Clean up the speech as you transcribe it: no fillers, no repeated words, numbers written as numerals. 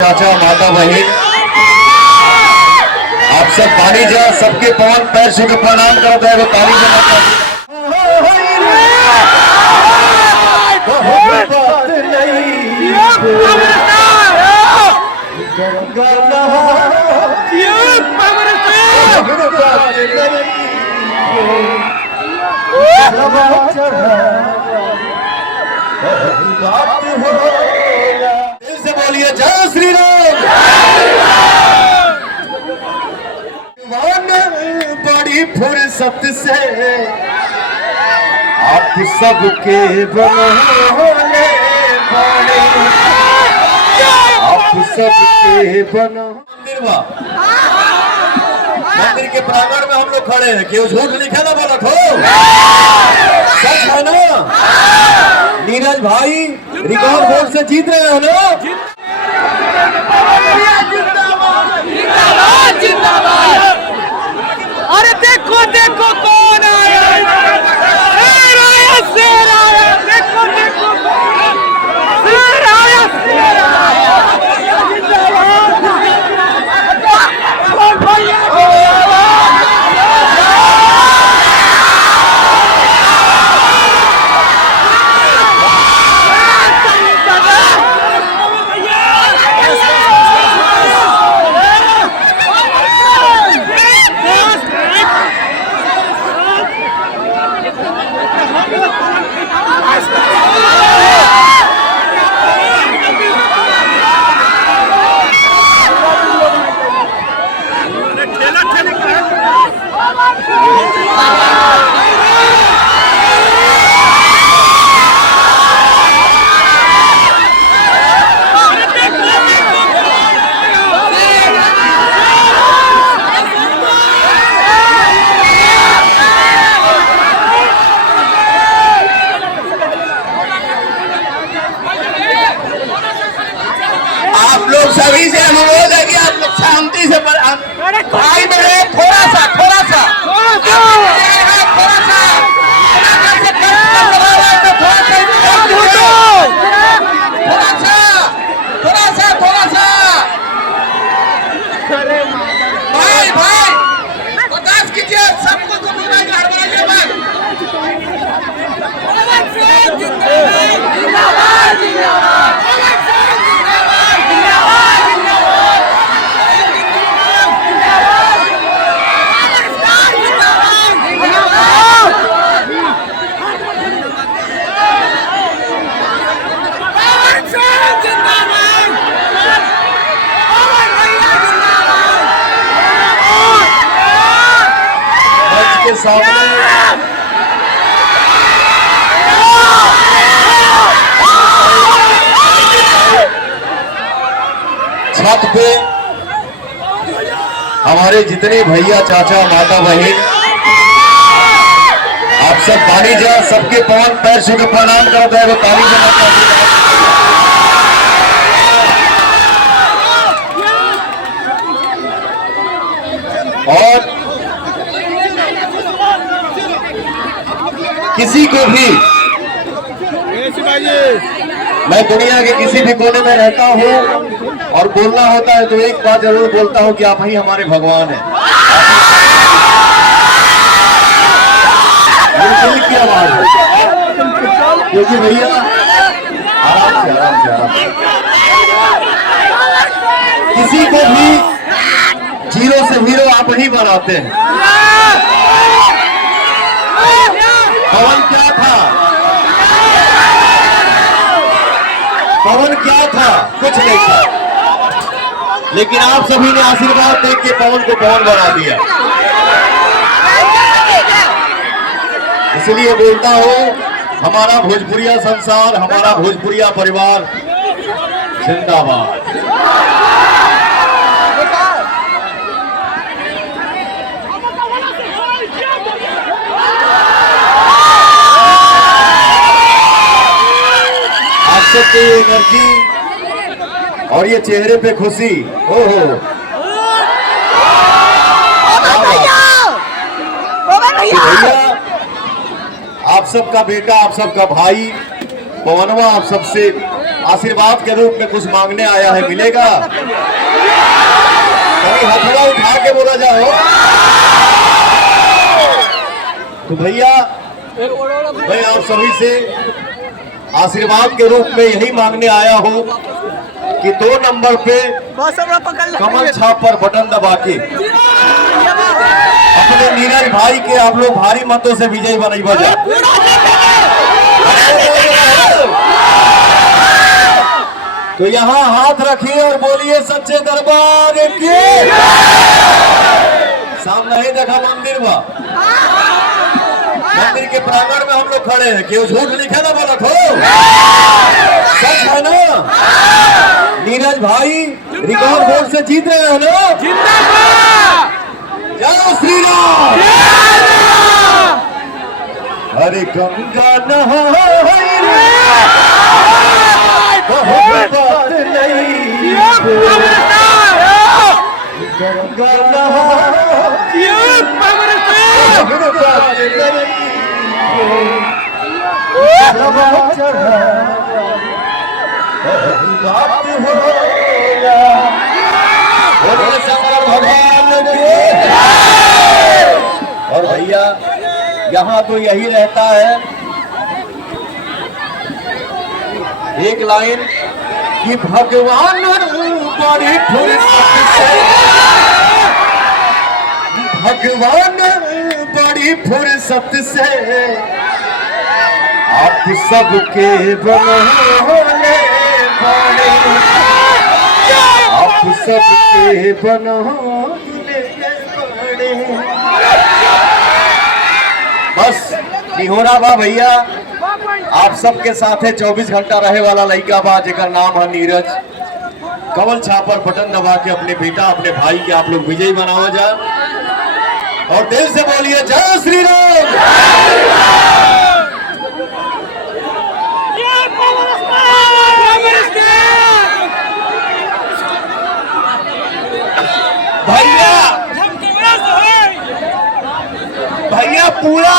चाचा माता बहन आप सब पानी जा सबके पवन पैर छू के प्रणाम करते हैं। ताली से बोलिए जय श्री राम। बड़ी फुर्सत से आप सबके बनोले बड़े आप सबके बनो मंदिर के प्रांगण में हम लोग खड़े हैं। क्यों झूठ लिखा ना बोला हो, सच है ना। नीरज भाई रिकॉर्ड वोट से जीत रहे हो ना। अरे देखो देखो कौन आया, शेर आया, शेर आया, देखो देखो शेर आया, शेर आया। सभी से अनुरोध है कि आप लोग शांति से भाई मेरे थोड़ा सा भाई बर्दाश्त कीजिए। सबको तो हड़बड़ाइए मत। के सामने छत पे हमारे जितने भैया चाचा माता बहन आप सब पानी जा सबके पवन पैर छू के प्रणाम करते हैं। ताली और किसी को भी मैं दुनिया के किसी भी कोने में रहता हूँ और बोलना होता है तो एक बात जरूर बोलता हूँ कि आप ही हमारे भगवान हैं। दिल की आवाज है क्योंकि भैया आराम से किसी को भी जीरो से हीरो आप ही बनाते हैं। पवन क्या था, पवन क्या था, कुछ नहीं था, लेकिन आप सभी ने आशीर्वाद देख के पवन को पवन बना दिया। इसलिए बोलता हूँ हमारा भोजपुरिया संसार, हमारा भोजपुरिया परिवार जिंदाबाद। सबके एनर्जी और ये चेहरे पे खुशी, ओहो भैया आप सबका बेटा, आप सबका भाई पवनवा आप सबसे आशीर्वाद के रूप में कुछ मांगने आया है, मिलेगा? कभी हथौड़ा उठा के बोला जाओ। तो भैया मैं आप सभी से आशीर्वाद के रूप में यही मांगने आया हूँ कि 2 नंबर पे कमल छाप पर बटन दबा के अपने नीरज भाई के आप लोग भारी मतों से विजयी बनाई बजा। तो यहाँ हाथ रखिए और बोलिए सच्चे दरबार की। सामने ही देखा मंदिर बा, मंदिर के प्रांगण में हम लोग खड़े हैं। क्यों झूठ लिखे ना बोला हो? सच है ना? नीरज भाई रिकॉर्ड वोट से जीत रहे हैं ना? जय श्री राम। हरे गंगा नहाई बहुत बात नहीं, गंगा नहाई बहुत बात नहीं, चढ़ा बात होया। बोले शंकर भगवान की। और भैया यहाँ तो यही रहता है एक लाइन कि भगवान बड़ी फुर्सत से, भगवान बड़ी फुर्सत से आप सबके बनोले बड़े, आप सबके बनोले बड़े। बस निहोरा बा भैया, आप सबके साथे 24 घंटा रहे वाला लड़का बा जेकर नाम है नीरज। कमल छाप पर बटन दबा के अपने बेटा अपने भाई के आप लोग विजयी बनाओ जा और दिल से बोलिए जय श्री राम। भैया भैया पूरा